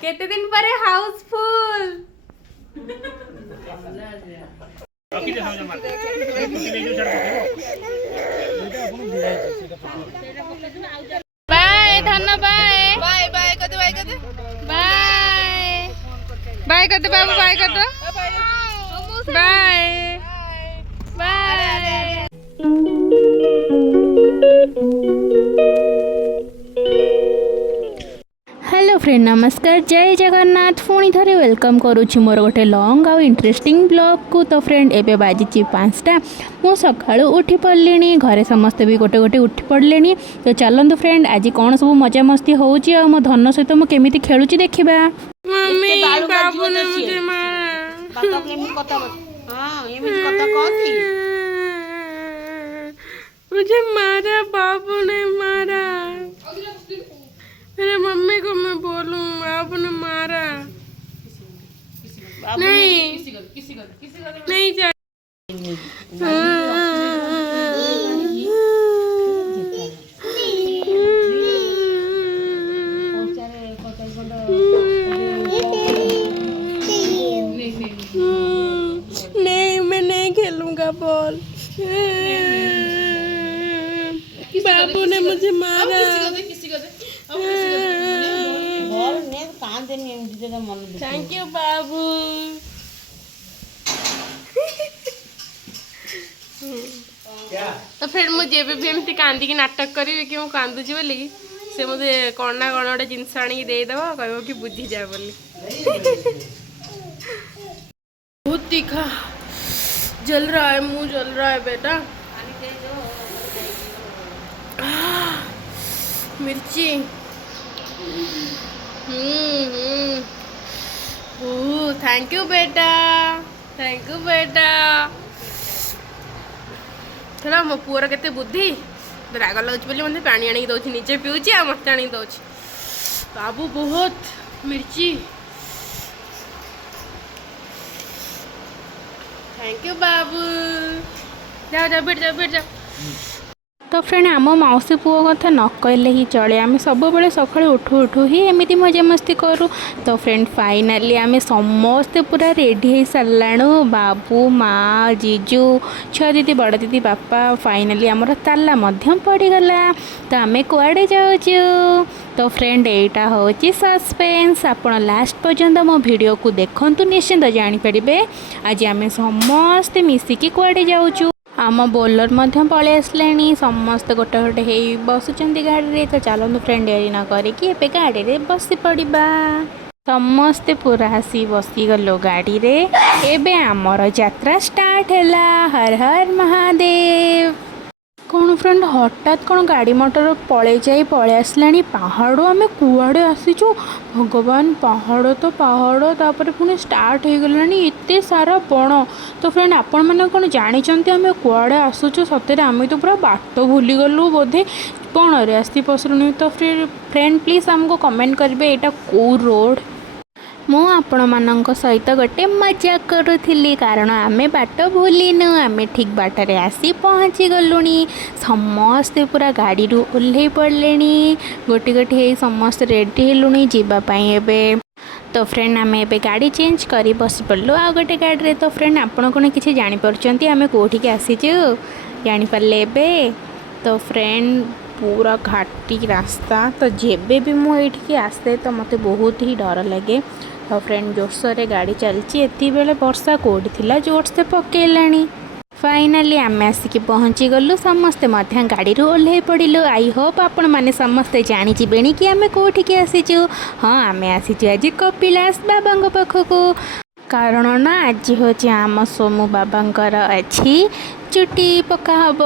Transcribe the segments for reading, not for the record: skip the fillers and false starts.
केते दिन पर हाउसफुल बाय धन बाय बाय बाय करते बाय करते बाय बाय करते बाबू बाय कर बाय बाय। हेलो फ्रेंड नमस्कार जय जगन्नाथ पुणी थे वेलकम करुच्ची मोर गोटे लंग आउ इंटरेस्टिंग ब्लॉग को। तो फ्रेंड एबे बाजी 5टा मु सका उठी पड़े घरे समस्ते भी गोटे गोटे उठी पड़े। तो चलतु फ्रेंड आज कौन सब मजा मस्ती होची आ मो धन सहित मु केमिति खेलुची देखिबा। मम्मी बाबू ने मुझे मारा बाबा केमिति कथा हां एमिति कथा कहती मुझे मारा बाबू ने मारा। मेरे मम्मी को मैं बोलूं बाबू ने मारा नहीं नहीं जा नहीं मैं नहीं खेलूंगा बॉल। बाबू ने मुझे मारा। थैंक यू बाबू। तो फिर मुझे भी एमती कांदी नाटक करी कि मैं कांदुची बोली से मुझे कौन ना कौन गोटे जिनस आनी देदेव कह कि बुझी जाए बोली। बहुत तीखा जल रहा है मुंह जल रहा है बेटा। मिर्ची थैंक यू बेटा थैंक यू बेटा। थोड़ा मो पुअर केते बुद्धि राग लगुच बोली मत पानी आनी दौर निजे पीऊँच आ मत आनी दौर। बाबू बहुत मिर्ची थैंक यू बाबू। जाओ जाओ बैठ जाओ बैठ जाओ। तो फ्रेंड आम मौसी पुओ कथा न कहले ही चले आम सब बड़े सका उठू उठू ही एमती मजा मस्ती करूँ। तो फ्रेंड फाइनाली आम समस्ते पूरा रेडी हो साराणु बाबू माँ जीजू छुआ दीदी बड़ दीदी बापा फाइनाली आमर ताला पड़गला। तो आम कुआड़े जाऊँ। तो फ्रेंड एटा हूँ सस्पेंस आपण लास्ट पर्यंत मो वीडियो को देखंतु निश्चिंत जानीपारे आज आम समस्ते मिसिकी कुआड़े जाऊँ। आम बोलर पलि आसले समस्त गोटे गोटे हो बसुँच गाड़ी। तो चलतु फ्रेंड डेरी न करी गाड़ी में बसी पड़ा समस्ते पूरा हसी बसी गलो गाड़ी रे। एबे आमर यात्रा स्टार्ट है। हर हर महादेव। कौन फ्रेंड हठात कौन गाड़ी मोटर पलि आसला पहाड़ आम कुआड़े आसीचु भगवान पहाड़ तो पहाड़ तापर पुणी स्टार्ट हो गलानी एते सारा बण। तो फ्रेंड आपण मैंने कौन जानते आम कुआड़े आसुचु सतरे आम तो पूरा बाट भूली गलु बोधे बण रे आसी पसरुनी। तो फिर फ्रेंड प्लीज आमको कमेंट करेंगे यहाँ कौ रोड। मु आपण मानक सहित गोटे मजा करुली कारण आमे बाट भूलिनु आमे ठीक बाटरे आसी पहुँची गलुणी। समस्ते पूरा गाड़ी ओह्ल पड़े गोटी गोटी हो समस्त रेडी हेलुणी जीवाई एबे। तो फ्रेंड आम ए गाड़ी चेंज कर बस पड़लु आ गोटे गाड़ी। तो फ्रेंड आपण कौन किसी जानीपार आम कौटिक आसीचु जानीपारे एबे। तो फ्रेंड पूरा घाटी रास्ता तो जेबे भी मुझे आसे तो मत बहुत ही डर लगे। तो फ्रेंड जोरसोर गाड़ी चलती एति बेले वर्षा कौटी थी जोरसे पकेलाणी। फाइनाली आम आसिक पहुँची गलु समस्ते गाड़ी ओह्ल पड़ू। आई होप आपण मैंने समस्ते जानी कि आम कौटिक आसीचु। हाँ आम आसीचु आज कपिलास बाबा पाखक कारण ना आज हूँ आम सोमू बाबांकर अच्छी चुटी पका हम।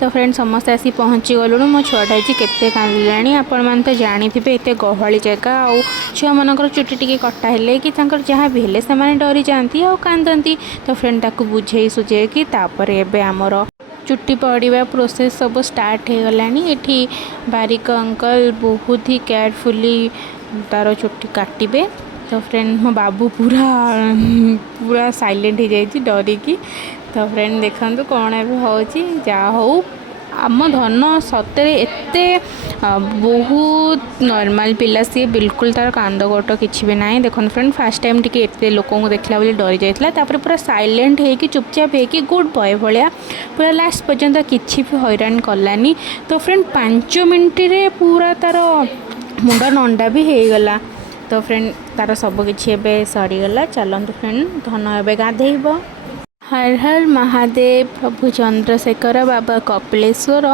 तो फ्रेंड समस्त आसी पहुँची गलुणु मो छुआटा केते कांदिलाणी आपण मैंने तो जानी थे एत गहली जगह आ छुआ मानकर चुटी टी कटा हेले कि जहाँ भी हेले से डरी जाती आ कांदती। तो फ्रेंड ताकू बुझे सुझे कि तापर एबे आमर चुट्टी पड़ा प्रोसेस सब स्टार्ट हो गलानी। एठी बारिक अंकल बहुत ही केयरफुली तार चुट्टी काटिबे। तो फ्रेंड मो बाबू पूरा पूरा साइलेंट हो जाए डरिकी। तो फ्रेंड देखु कौन ए जा हो आम धन सतरे एते बहुत नॉर्मल पिला सी बिल्कुल तार कांद गोट किसी भी ना देखो फ्रेंड फास्ट टाइम टी एत लोक देखला बोली डरी जाता पूरा साइलेंट होगी चुपचाप होगी गुड बॉय भाया पूरा लास्ट पर्यंत किसी भी हैरान कलानी। तो फ्रेंड 5 मिनट रे पूरा तार मुंड नंडा भी हो गला। तो फ्रेंड तार सबकि सरीगला चलते फ्रेंड धन ए गाधेब। हर हर महादेव प्रभु चंद्रशेखर बाबा कपिलेश्वर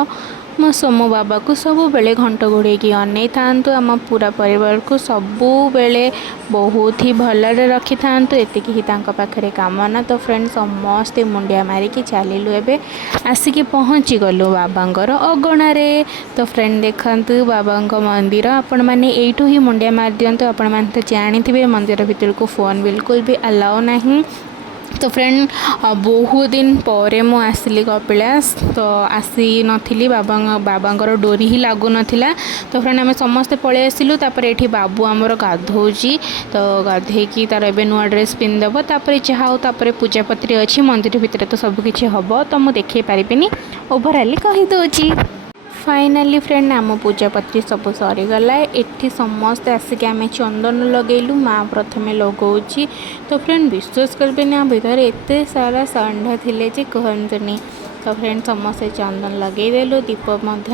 मो सोमो बाबा को सबु बेले घंट घोड़े अनै था आम पूरा परिवार को सबु बेले बहुत ही भलरे रखी था एति ही पाखे कामना। तो फ्रेंड समस्ते मुंडिया मारिकी चलू एबे आसिकी पहुँची गलु बाबांगर अगणारे। तो फ्रेंड देखु बाबा मंदिर आपण मैंने यू ही मुंडिया मार दिंतु आपण मैंने तो जानी मंदिर भीतर को फोन बिल्कुल भी अलाउ नहीं। तो फ्रेंड बहुत दिन पर मु आसली कपिलास तो आसी नथिली बाबांगर डोरी ही लागू नथिला। तो फ्रेंड आम समस्ते पलि आसिलु तापर एठी बाबू आमर गाधोची तो गाधेकी तार एबे नुआ ड्रेस पिंधब तापर जहाँ हो तापर पूजापत्री अच्छी मंदिर भितर तो सबकि हम तो मुझे देखी पारिनी ओभराली कहीदे। फाइनाली फ्रेंड आम पूजापत्री सब सरीगला एठी समस्ते आसिक आम चंदन लगेलु माँ प्रथम लगौची। तो फ्रेंड विश्वास करें ना भीतर एत सारा षंढ थे कहतुनी। तो फ्रेंड समस्ते चंदन लगेदेलु दीप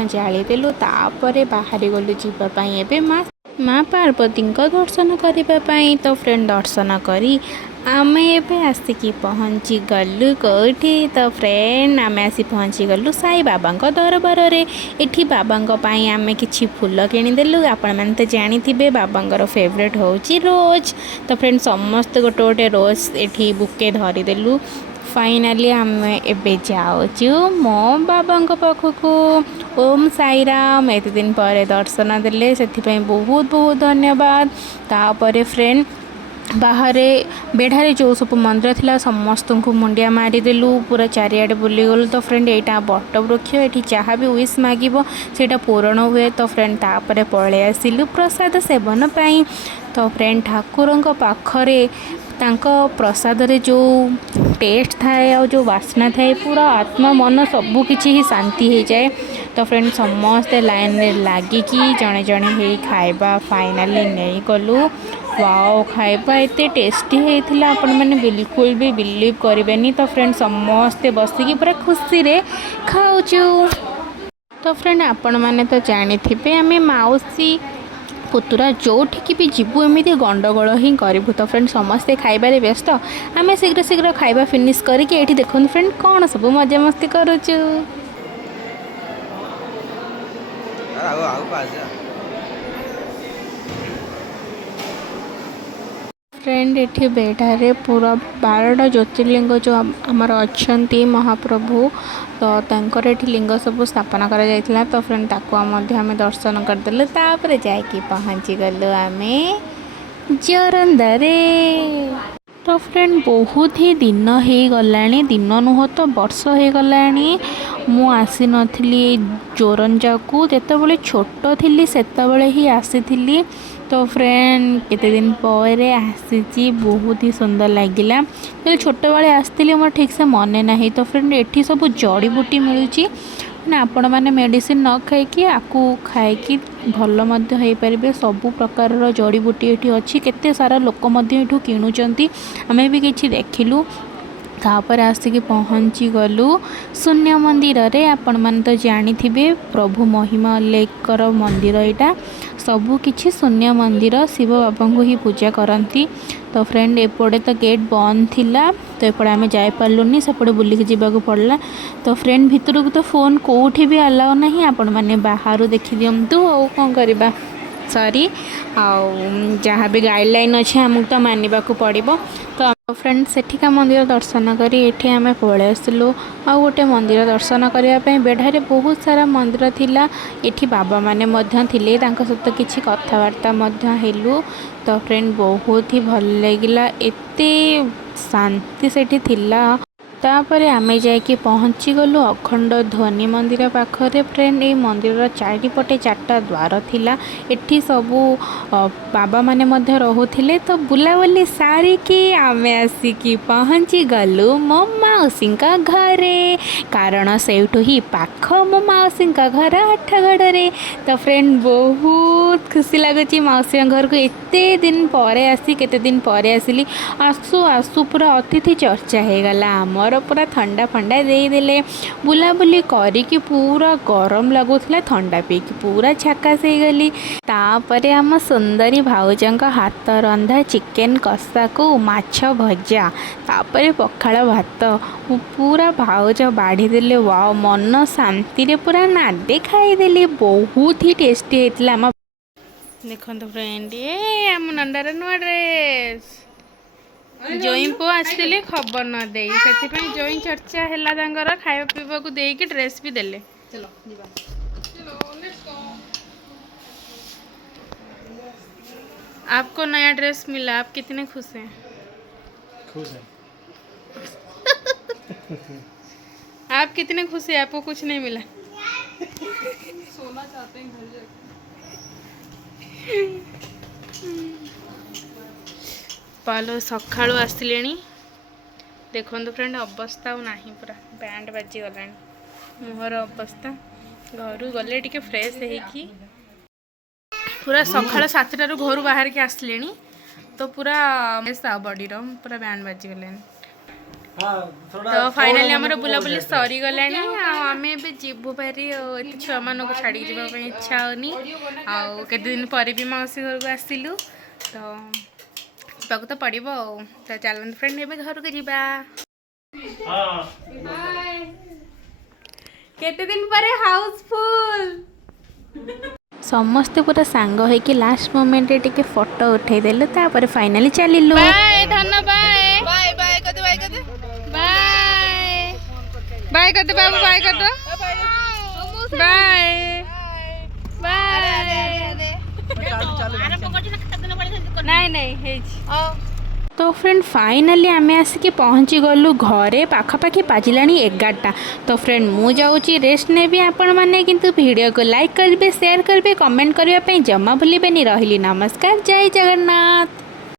जालीदेलु तापर बाहरी गलु जीवाई एवं माँ पार्वती दर्शन करने। तो फ्रेंड दर्शन करी आमे एबे आसिकी पहुँची गलु कौटी। तो फ्रेंड आमे आसी पहुँची गलु साई बाबा दरबार रे। एठी बाबा आमे किछि फूल किनिदेलु आपण मैंने तो जानी बाबांगर फेवरेट होची रोज। तो फ्रेंड समस्त गोटे गोटे रोज एठी बुके धरीदेलु। फाइनाली आम एबे जाऊँ मो बाबा पाखक ओम साईराम एत दिन पर दर्शन देले से बहुत बहुत धन्यवाद। तापर फ्रेंड बाहर बेढ़ारे जो सब मंदिर थिला समस्त को मुंडिया मारिदेलु पूरा चारिआडे बुलीगलु। तो फ्रेंड यहाँ बट वृक्ष ये जहाँ भी विश मागिब सेटा पूरण हुए। तो फ्रेंड तापर पलि आसिलु प्रसाद सेवन पाई। तो फ्रेंड ठाकुर पाखरे तांको प्रसाद रे जो टेस्ट थाए और जो वासना थाए पूरा आत्मा मन सबू किछि ही शांति हो जाए। तो फ्रेंड समस्ते लाइन रे लागिकी जड़े जड़े ही खाइबा फाइनाली नहीं गलु। वाओ खाइबा एते टेस्टी होता आपण मैंने बिल्कुल भी बिलीव करेंगे। तो फ्रेंड समस्ते बसिकी पूरा खुशी रे खाऊचु। तो फ्रेंड आपण मैंने तो जानी थे आम माउसी पुतुरा जोठिकी भी जीवु एमती गंडगोल ही करूँ। तो फ्रेंड समस्ते खाइबारे व्यस्त आम शीघ्र शीघ्र खाइबा फिनिश करके ये देखो फ्रेंड कौन सब मजा मस्ती करुचु। फ्रेंड ये बेढ़ारे पूरा 12टा ज्योतिर्लिंग जो आमर अच्छा महाप्रभु तो तंकर एठी लिंग सब स्थापना करा जायतिला। तो फ्रेंड ताको आम दर्शन करदेलु तापर जाके पहुँची गलु आमे जोरंदारे। तो फ्रेंड बहुत ही दिन हो गलानी दिन नुह तो वर्ष हो गलानी मु आसी नथिली जोरंजा को जेतेबेले छोट थिली सेतेबेले ही आसी। तो फ्रेंड केते दिन पर आसी बहुत ही सुंदर लगिला जो छोट बेले आसती मोर ठीक से मन ना। तो फ्रेंड एठी सब जड़ी बूटी मिलूँ ना आपण मैंने मेडिसिन न खाई आकु खाई भल हो पारे सबु प्रकार जड़ी बूटी ये अच्छी केते सारा लोक किणुचंती आमे भी किछि देखिलु। तापर आसिकी पहुँची गलु शून्य मंदिर रे। आपण मैंने तो जानी थे प्रभु महिमा लेकर मंदिर यहाँ सबू किछि शून्य मंदिर शिव बाबा को ही पूजा करती। तो फ्रेंड एपटे तो गेट बंद थिला तो एपटे आम जापरूनी सेपटे बुलिक जावाक पड़ला। तो फ्रेंड भितर को तो फोन कौटी भी अलाउ नहीं आपण मैंने बाहर देखी दिंतु और कौन करवा सॉरी जहाँ भी गाइडलाइन अच्छे आमको तो मानवा पड़ो। तो फ्रेंड सेठिका मंदिर दर्शन करी एठी आमे पळे आसिलु आ गोटे मंदिर दर्शन करने बेढ़ारे बहुत सारा मंदिर थिला एठी बाबा माने मध्य थिले तांका सहित किछि कथबार्ता मध्य हेलु। तो फ्रेंड बहुत ही भल लगिला एते शांति सेठी थिला तापरे आमे जाइके पहुँची गलु अखंड ध्वनि मंदिर पाखरे। फ्रेंड ए मंदिर चारिपटे 4टा द्वार थिला। एठी सबू बाबा माने मध्य रहुथिले। तो बुलाबुली सारिकी आमे आसिकी पहुँची गलु मो माउसी घरे, कारण सेठू ही पाख मो माउसी घर आठगड़े। तो फ्रेंड बहुत खुशी लगुच माउसी घर को एते दिन पर आसी, केते दिन पर आसिली। आसु आसु पूरा अतिथि चर्चा हो गला। आमर पूरा ठंडा फंडा देदेले। बुलाबुली करिकी पूरा गरम लगुला, ठंडा पीकी पूरा झकास हो गली। तापरे आम सुंदरी भाउजंक हाथ रंधा चिकेन कषा को माछ भजा, तापरे पखाड़ भात पूरा भाउज बाढ़ी देले। वाओ, मन शांति रे पूरा नादे खाईदेली। बहुत ही टेस्टी होता। देखो फ्रेंड, ये आम नंदार नुआ ड्रेस जोई पु आसते खबर न दे, से जोई चर्चा है खाया पीवा को देकी ड्रेस भी देले। चलो आपको नया ड्रेस मिला, आप कितने खुश हैं? खुश हैं। आप कितने खुश हैं? आपको कुछ नहीं मिला? सोना चाहते हैं घर जाके। पालो सकाळु आसिले। देखो फ्रेंड, अवस्था नहीं, पूरा बैंड बाजी गला मुहर अवस्था। घर गले टिके फ्रेश होगी, पूरा सकाळ 7टार घर बाहर के आसिले। तो पूरा बॉडी पूरा बैंड बाजी गला। तो फाइनली आमर बुलाबुली सरी गला। आम जीवु बारी, छुआ मान छाड़ी जावाई इच्छा होनी। आते दिन पर भी मौसी घर को आसिलु, तो तो पड़ो। तो चलते फ्रेंड ए घर को जीवा। केते दिन पर हाउसफुल समस्ते पूरा सांग होइके लास्ट मोमेंट रे टिके फोटो उठे देलु। तापर फाइनली चलिलु। बाय धन्ना, बाय बाय बाय कदे, बाय कदे, बाय बाय कदे बाबू, बाय कदे, बाय बाय। नहीं तो फ्रेंड फाइनली आमे आसिकी पहुँची गलु घरे। पाखापाखि बाजिला 11टा। तो फ्रेंड मु जाऊँगी रेस्ट ने भी। आपण मैंने किंतु वीडियो को लाइक करेंगे, शेयर करेंगे, कमेंट करने जमा भूलें। रही नमस्कार, जय जगन्नाथ।